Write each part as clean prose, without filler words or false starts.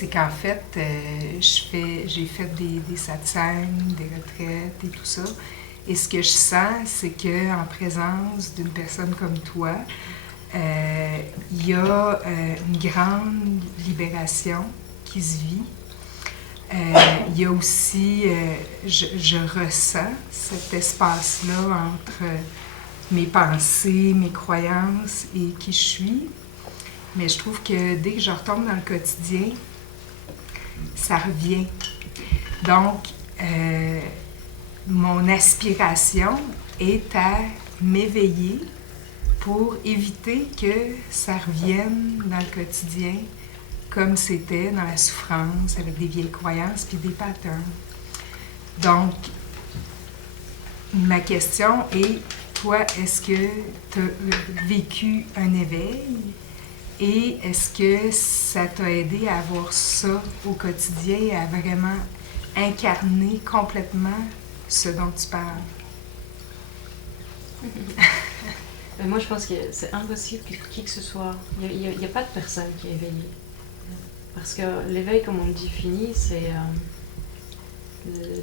c'est qu'en fait, j'ai fait des satsangs, des retraites et tout ça. Et ce que je sens, c'est qu'en présence d'une personne comme toi, il y a une grande libération qui se vit. Il y a aussi, je ressens cet espace-là entre mes pensées, mes croyances et qui je suis. Mais je trouve que dès que je retombe dans le quotidien, ça revient. Donc, mon aspiration est à m'éveiller pour éviter que ça revienne dans le quotidien comme c'était dans la souffrance, avec des vieilles croyances puis des patterns. Donc, ma question est, toi, est-ce que tu as vécu un éveil et est-ce que ça t'a aidé à avoir ça au quotidien et à vraiment incarner complètement ce dont tu parles? Mais moi, je pense que c'est impossible que qui que ce soit... Il n'y a pas de personne qui est éveillée. Parce que l'éveil, comme on le définit, c'est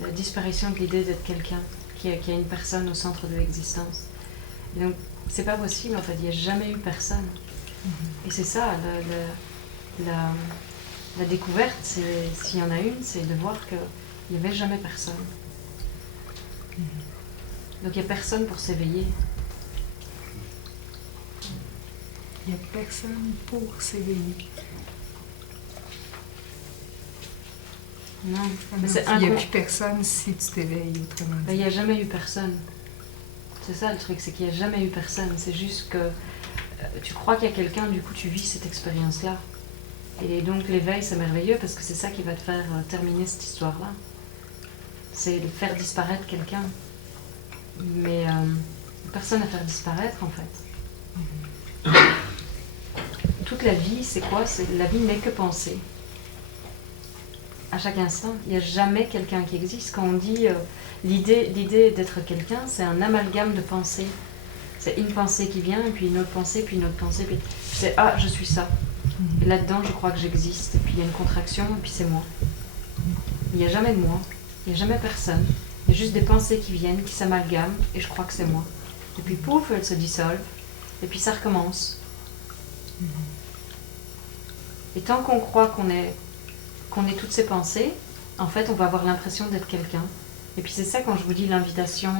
la disparition de l'idée d'être quelqu'un, qui a une personne au centre de l'existence. Et donc, c'est pas possible, en fait. Il n'y a jamais eu personne. Et c'est ça, la découverte, s'il y en a une, c'est de voir qu'il n'y avait jamais personne. Donc, il n'y a personne pour s'éveiller. Il n'y a personne pour s'éveiller. Non, mais c'est il n'y a plus personne si tu t'éveilles, autrement dit. Il n'y a jamais eu personne. C'est ça le truc, c'est qu'il n'y a jamais eu personne. C'est juste que tu crois qu'il y a quelqu'un, du coup tu vis cette expérience-là. Et donc l'éveil, c'est merveilleux parce que c'est ça qui va te faire terminer cette histoire-là. C'est de faire disparaître quelqu'un. Mais personne à faire disparaître, en fait. Toute la vie, c'est quoi? La vie n'est que pensée. À chaque instant, il n'y a jamais quelqu'un qui existe. Quand on dit l'idée d'être quelqu'un, c'est un amalgame de pensées. C'est une pensée qui vient, et puis une autre pensée, puis une autre pensée, puis c'est « Ah, je suis ça ». Et là-dedans, je crois que j'existe. Et puis il y a une contraction, et puis c'est moi. Il n'y a jamais de moi, il n'y a jamais personne. Il y a juste des pensées qui viennent, qui s'amalgament, et je crois que c'est moi. Et puis pouf, elles se dissolvent, et puis ça recommence. Et tant qu'on croit qu'on est toutes ces pensées, en fait, on va avoir l'impression d'être quelqu'un. Et puis c'est ça, quand je vous dis l'invitation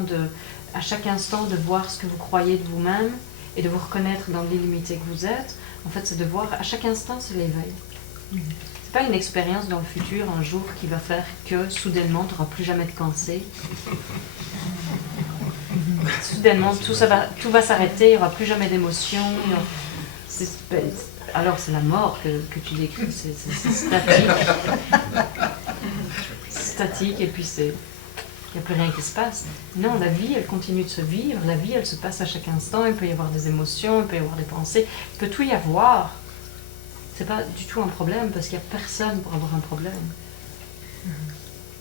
à chaque instant de voir ce que vous croyez de vous-même et de vous reconnaître dans l'illimité que vous êtes, en fait, c'est de voir à chaque instant, c'est l'éveil. C'est pas une expérience dans le futur, un jour, qui va faire que soudainement, tu n'auras plus jamais de pensée. Soudainement, tout va s'arrêter, il n'y aura plus jamais d'émotion. Alors c'est la mort que tu décris, c'est statique. C'est statique et puis il n'y a plus rien qui se passe. Non, la vie, elle continue de se vivre, la vie, elle se passe à chaque instant, il peut y avoir des émotions, il peut y avoir des pensées, il peut tout y avoir. C'est pas du tout un problème parce qu'il n'y a personne pour avoir un problème.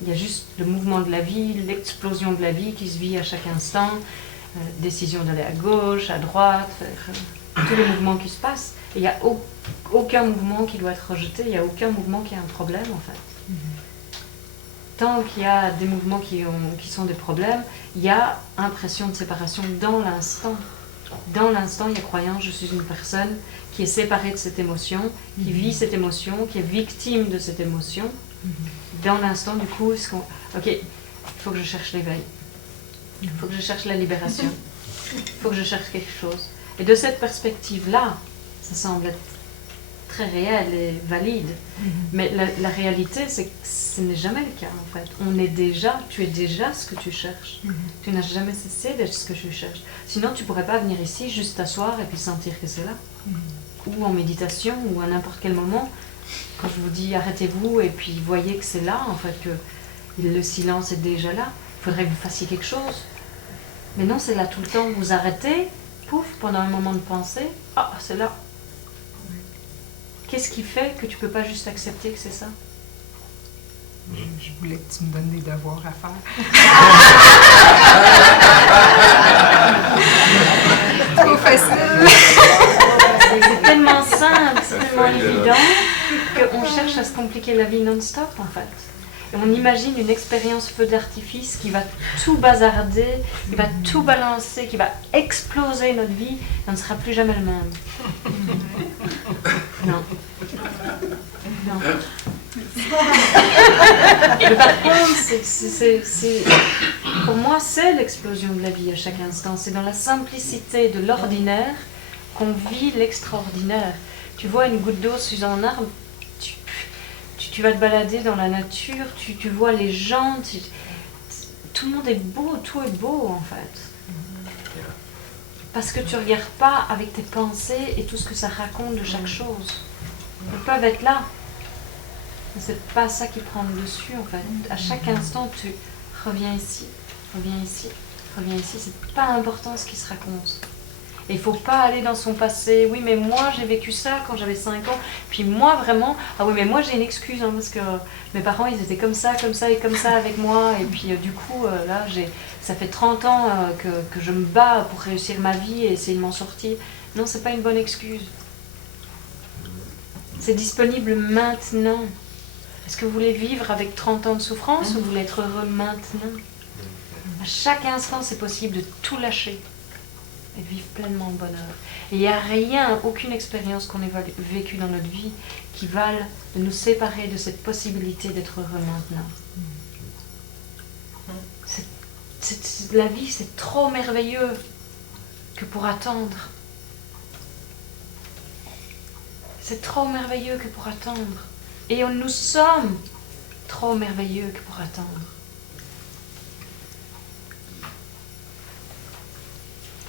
Il y a juste le mouvement de la vie, l'explosion de la vie qui se vit à chaque instant, décision d'aller à gauche, à droite, tous les mouvements qui se passent. Il n'y a aucun mouvement qui doit être rejeté, il n'y a aucun mouvement qui a un problème en fait. Tant qu'il y a des mouvements qui sont des problèmes, il y a impression de séparation dans l'instant. Dans l'instant, il y a croyance, je suis une personne qui est séparée de cette émotion, qui vit cette émotion, qui est victime de cette émotion. Dans l'instant, du coup, ok, il faut que je cherche l'éveil. Il faut que je cherche la libération. Il faut que je cherche quelque chose. Et de cette perspective-là, ça semble être très réel et valide. Mais la réalité, c'est que ce n'est jamais le cas, en fait. Tu es déjà ce que tu cherches. Tu n'as jamais cessé d'être ce que tu cherches. Sinon, tu ne pourrais pas venir ici, juste t'asseoir et puis sentir que c'est là. Ou en méditation, ou à n'importe quel moment. Quand je vous dis arrêtez-vous et puis voyez que c'est là, en fait, que le silence est déjà là. Il faudrait que vous fassiez quelque chose. Mais non, c'est là tout le temps. Vous arrêtez, pouf, pendant un moment de pensée, ah, c'est là. Qu'est-ce qui fait que tu ne peux pas juste accepter que c'est ça? Je voulais que tu me donnes des devoirs à faire. Trop facile. C'est tellement simple, tellement évident qu'on cherche à se compliquer la vie non-stop en fait. Et on imagine une expérience feu d'artifice qui va tout bazarder, qui va tout balancer, qui va exploser notre vie, et on ne sera plus jamais le même. Non. Non. Mais par contre, pour moi, c'est l'explosion de la vie à chaque instant. C'est dans la simplicité de l'ordinaire qu'on vit l'extraordinaire. Tu vois une goutte d'eau sous un arbre, tu vas te balader dans la nature, tu vois les gens, tout le monde est beau, tout est beau en fait. Parce que tu ne regardes pas avec tes pensées et tout ce que ça raconte de chaque chose. Ils peuvent être là. Mais c'est pas ça qui prend le dessus en fait. À chaque instant, tu reviens ici, reviens ici, reviens ici. C'est pas important ce qui se raconte. Et il ne faut pas aller dans son passé. Oui, mais moi, j'ai vécu ça quand j'avais 5 ans. Puis moi, vraiment, ah oui, mais moi, j'ai une excuse, hein, parce que mes parents, ils étaient comme ça et comme ça avec moi. Et puis, du coup, là, ça fait 30 ans que je me bats pour réussir ma vie et essayer de m'en sortir. Non, c'est pas une bonne excuse. C'est disponible maintenant. Est-ce que vous voulez vivre avec 30 ans de souffrance ou vous voulez être heureux maintenant? À chaque instant, c'est possible de tout lâcher et de vivre pleinement le bonheur. Et il n'y a rien, aucune expérience qu'on ait vécue dans notre vie qui vale de nous séparer de cette possibilité d'être heureux maintenant. La vie, c'est trop merveilleux que pour attendre. C'est trop merveilleux que pour attendre. Et nous sommes trop merveilleux que pour attendre.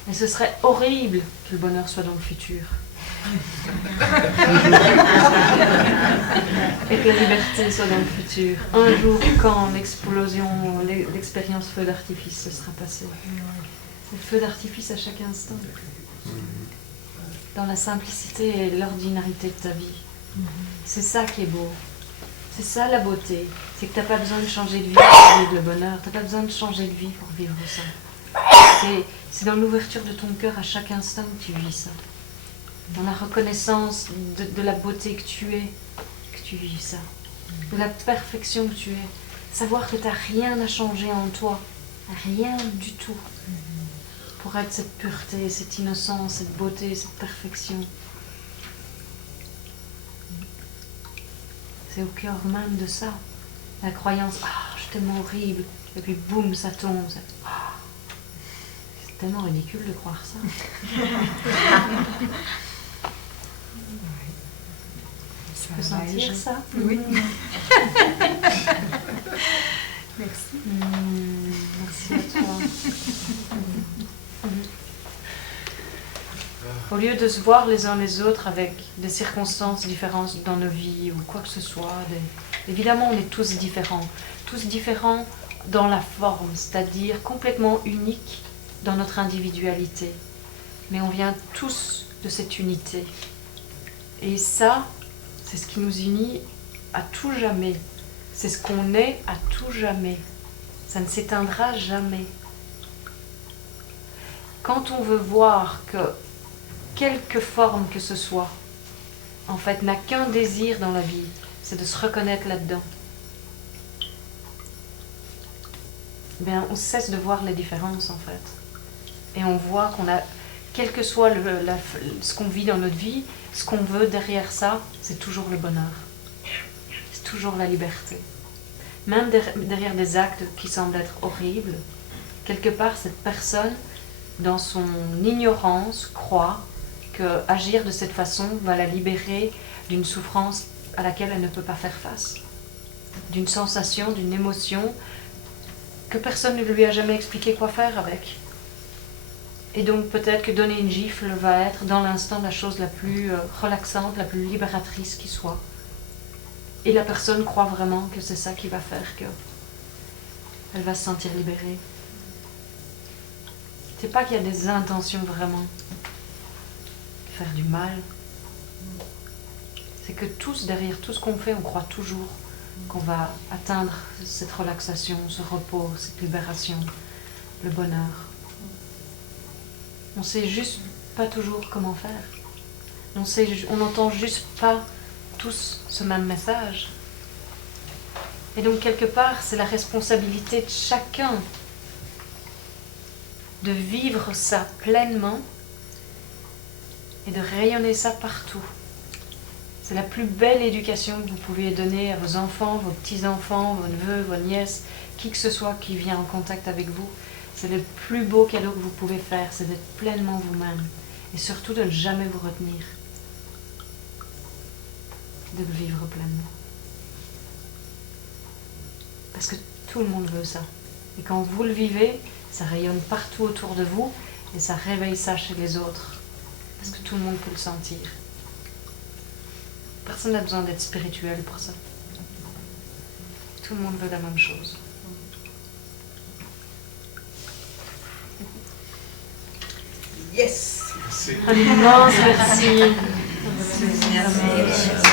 Et ce serait horrible que le bonheur soit dans le futur. Et que la liberté soit dans le futur. Un jour, quand l'explosion, l'expérience feu d'artifice se sera passée. C'est feu d'artifice à chaque instant. Dans la simplicité et l'ordinarité de ta vie. C'est ça qui est beau. C'est ça la beauté. C'est que tu n'as pas besoin de changer de vie pour vivre le bonheur. Tu n'as pas besoin de changer de vie pour vivre ça. C'est dans l'ouverture de ton cœur à chaque instant que tu vis ça. Dans la reconnaissance de la beauté que tu es, que tu vis ça. De la perfection que tu es. Savoir que tu n'as rien à changer en toi. Rien du tout. Pour être cette pureté, cette innocence, cette beauté, cette perfection. C'est au cœur même de ça. La croyance, je suis tellement horrible. Et puis boum, ça tombe. C'est tellement ridicule de croire ça. Tu peux sentir ça? Oui. Merci. Merci à toi. Au lieu de se voir les uns les autres avec des circonstances différentes dans nos vies ou quoi que ce soit, évidemment on est tous différents dans la forme, c'est-à-dire complètement uniques dans notre individualité. Mais on vient tous de cette unité. Et ça, c'est ce qui nous unit à tout jamais. C'est ce qu'on est à tout jamais. Ça ne s'éteindra jamais. Quand on veut voir que quelque forme que ce soit, en fait, n'a qu'un désir dans la vie, c'est de se reconnaître là-dedans. Bien, on cesse de voir les différences, en fait. Et on voit qu'on a, quel que soit ce qu'on vit dans notre vie, ce qu'on veut derrière ça, c'est toujours le bonheur. C'est toujours la liberté. Même derrière des actes qui semblent être horribles, quelque part, cette personne, dans son ignorance, croit que agir de cette façon va la libérer d'une souffrance à laquelle elle ne peut pas faire face, d'une sensation, d'une émotion que personne ne lui a jamais expliqué quoi faire avec. Et donc peut-être que donner une gifle va être dans l'instant la chose la plus relaxante, la plus libératrice qui soit. Et la personne croit vraiment que c'est ça qui va faire qu'elle va se sentir libérée. C'est pas qu'il y a des intentions vraiment de faire du mal. C'est que derrière tout ce qu'on fait, on croit toujours qu'on va atteindre cette relaxation, ce repos, cette libération, le bonheur. On sait juste pas toujours comment faire. On n'entend juste pas tous ce même message. Et donc, quelque part, c'est la responsabilité de chacun de vivre ça pleinement et de rayonner ça partout. C'est la plus belle éducation que vous pouvez donner à vos enfants, vos petits-enfants, vos neveux, vos nièces, qui que ce soit qui vient en contact avec vous. C'est le plus beau cadeau que vous pouvez faire, c'est d'être pleinement vous-même. Et surtout de ne jamais vous retenir. De le vivre pleinement. Parce que tout le monde veut ça. Et quand vous le vivez, ça rayonne partout autour de vous et ça réveille ça chez les autres. Parce que tout le monde peut le sentir. Personne n'a besoin d'être spirituel pour ça. Tout le monde veut la même chose. Yes! Un immense merci. Merci.